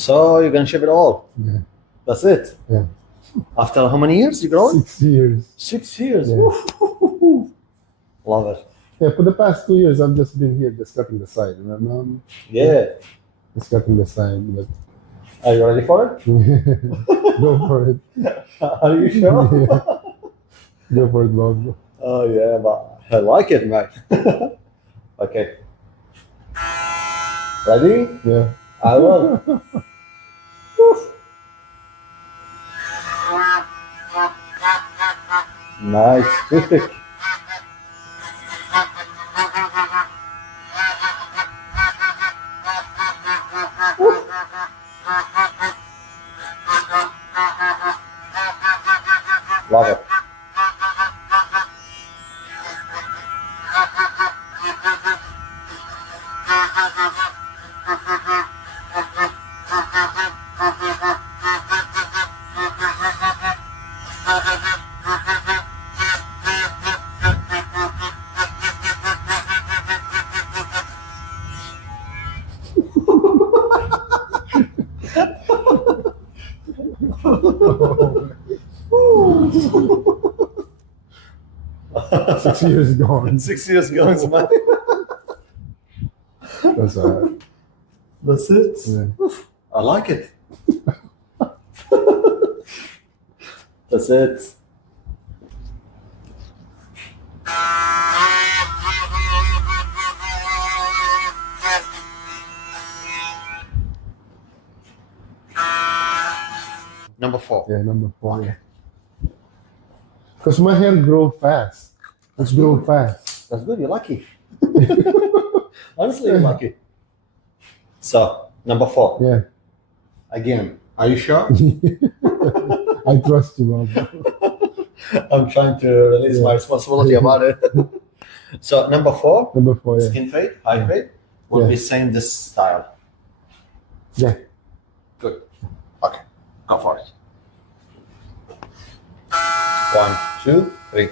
So you're gonna shave it all? Yeah. That's it? Yeah. After how many years you grown? 6 years. 6 years. Yeah. Woo. Love it. Yeah, for the past 2 years, I've just been here, just cutting the side. My mom, Yeah. just cutting the side. But Are you ready for it? go for it. Are you sure? Yeah. Go for it, Bob. Oh yeah, but I like it, mate. Okay. Ready? Yeah. I will. Nice, perfect. Love it. Six years gone. 6 years ago, man. That's all right. That's it. Yeah. I like it. That's it. Number 4. Yeah, number 4. Yeah. Because my hair grow fast. It's grown fast. That's good. You're lucky. Honestly, you're lucky. So, number 4. Yeah. Again, are you sure? I trust you, Bob. I'm trying to release my responsibility about it. So, number 4, Number 4, yeah. skin fade, high fade, will Yeah. be same this style. Yeah. Good. Okay, go for it. 1, 2, 3.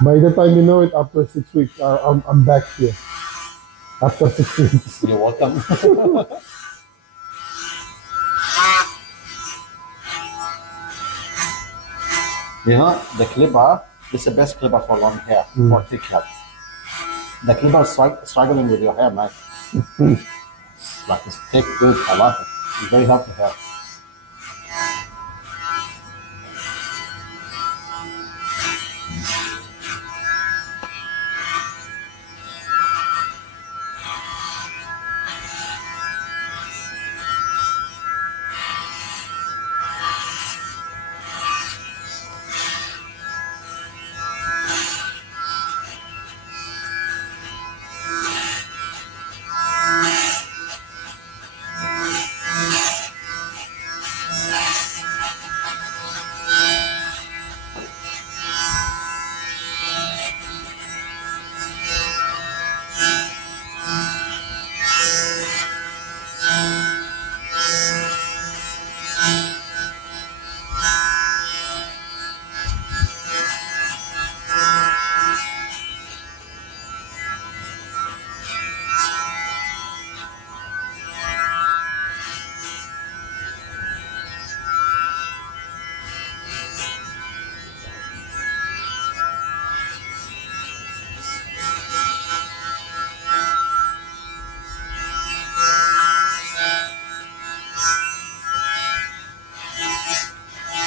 By the time you know it, after 6 weeks, I'm back here. After 6 weeks. You're welcome. You know, the clipper, this is the best clipper for long hair, for thick hair. The clipper is struggling with your hair, man. It's like it's thick, good, I love it. It's very healthy hair.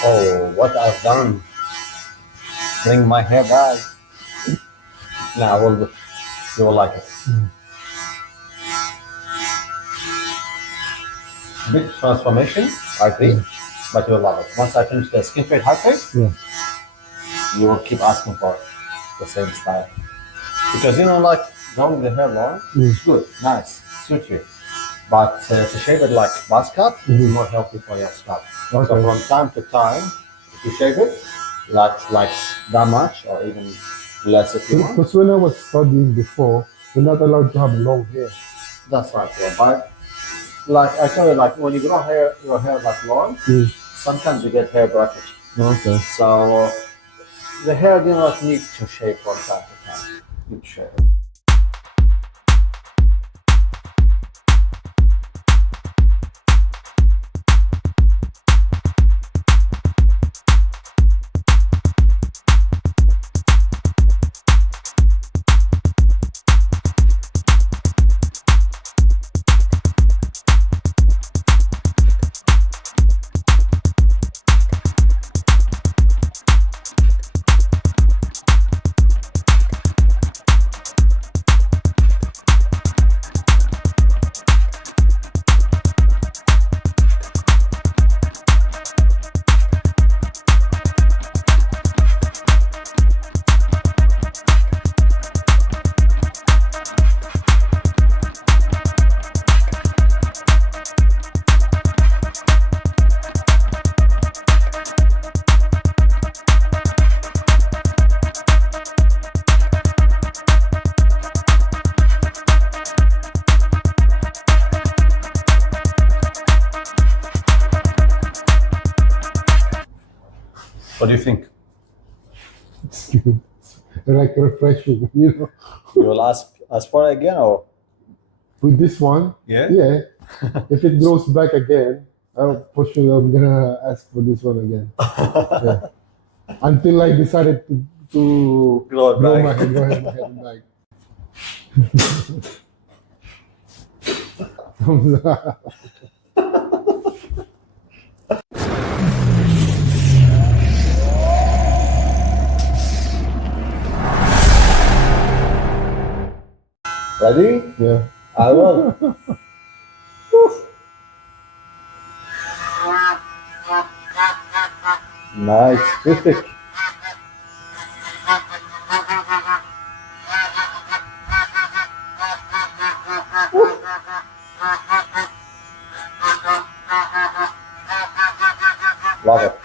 Oh, what I've done. Bring my hair back. Now, you will like it. Big transformation, I agree, but you will love it. Once I finish the skin fade, high fade, Yeah. you will keep asking for the same style. Because you know, like growing the hair long, it's good, nice, suits you. But to shave it like buzz cut is more healthy for your scalp. Okay. So from time to time, if you shave it, like that much or even less if you want. Because when I was studying before, you're not allowed to have long hair. That's right. Yeah. But like I tell you, like when you grow hair, your hair like long, sometimes you get hair breakage. Okay. So the hair do not need to shave from time to time. Need to shave. What do you think? It's good. Like refreshing, you know. You will ask for it again or? With this one, Yeah. yeah. If it grows back again, for sure I'm gonna ask for this one again. Yeah. Until I decided to Grow it grow back. my head back. Ready? Yeah. I will. Nice, perfect. Love it.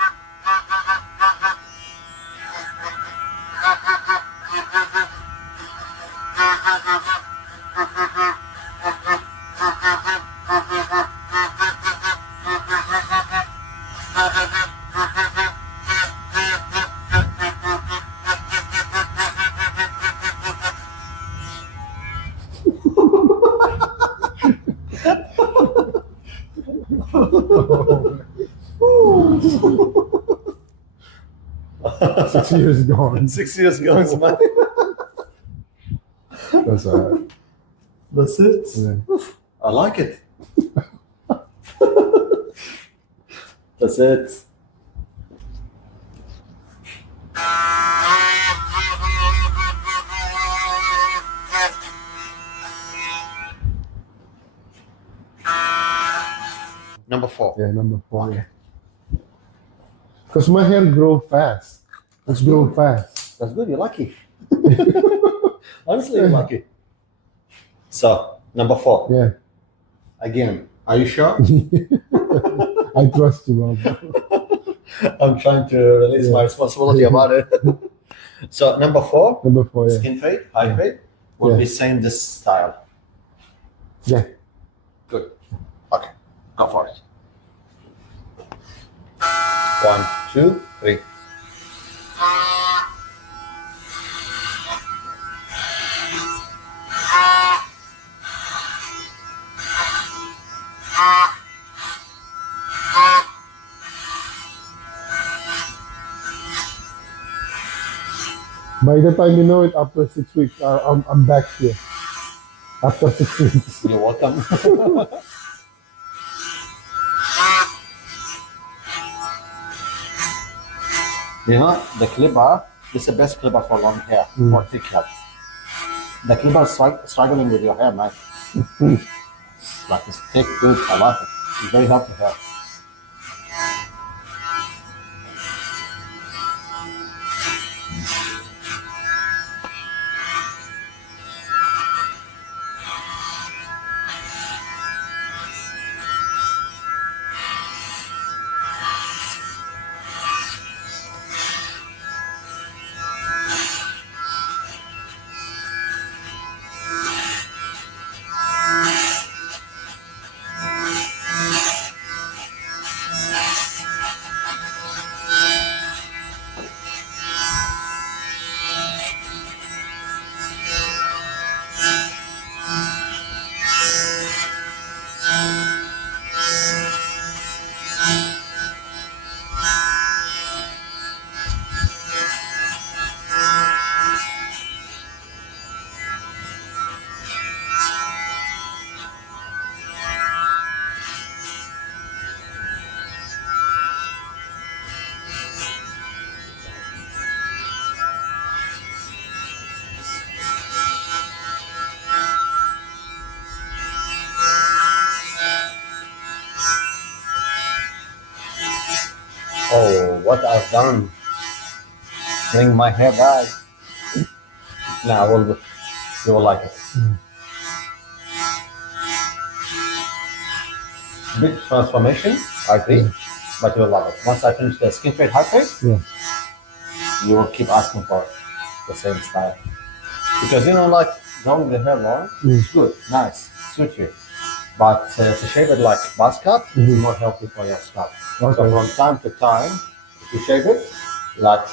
Oh, 6 years gone. 6 years goes, man. That's alright. That's it. Yeah. I like it. That's it. Number 4. Yeah, number 4. Yeah. Because my hair grow fast. It's grow fast. That's good. You're lucky. Honestly, you're lucky. So, number 4. Yeah. Again, are you sure? I trust you, Bob. I'm trying to release my responsibility about it. So, number 4, Number 4, yeah. skin fade, high fade, will Yeah. be same this style. Yeah. Good. Okay, go for it. 1, 2, 3. By the time you know it, after 6 weeks, I'm back here. After 6 weeks. You're welcome. You know, the clipper, this is the best clipper for long hair, for thick hair. The clipper is struggling with your hair, man. It's like it's thick, good, I like it. It's very healthy hair. what I've done. Bring my hair back. Now you will like it. Big transformation, I agree, but you will love it. Once I finish the skin fade, high fade, you will keep asking for the same style. Because like growing the hair long, it's good, nice, suits you. But to shave it like buzz cut is more healthy for your scalp. Okay. So from time to time, if you shave it, like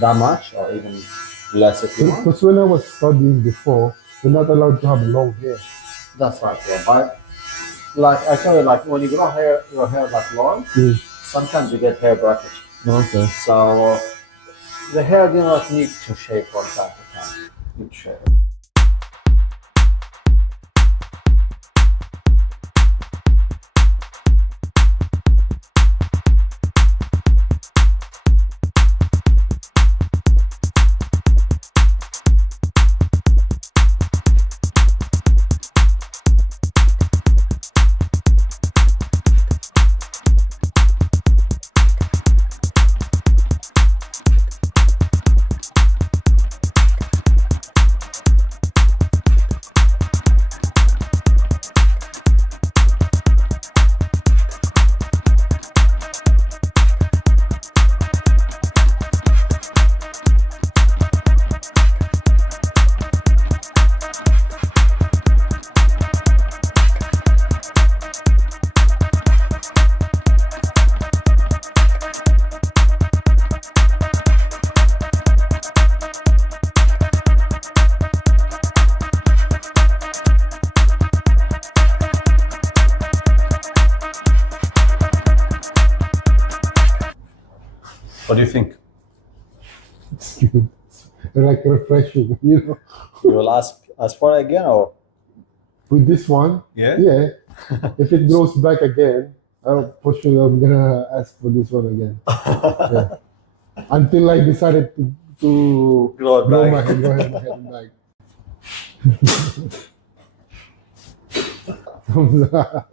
that much or even less if you want. Because when I was studying before, you're not allowed to have long hair. That's right, yeah. But like I tell you, like when you grow your hair like long, sometimes you get hair breakage. Okay. So the hair do not need to shave from time to time. You shave. What do you think? It's good. Like refreshing, you know. You will ask for it again or? With this one, Yeah. If it grows back again, for sure I'm gonna ask for this one again. Yeah. Until I decided to Grow it grow back. my hair back. Thumbs up.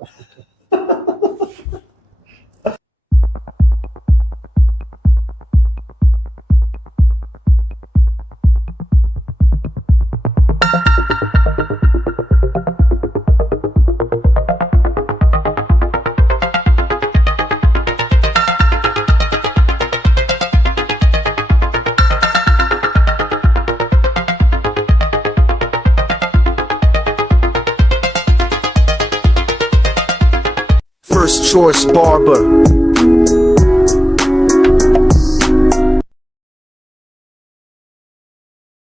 First choice barber.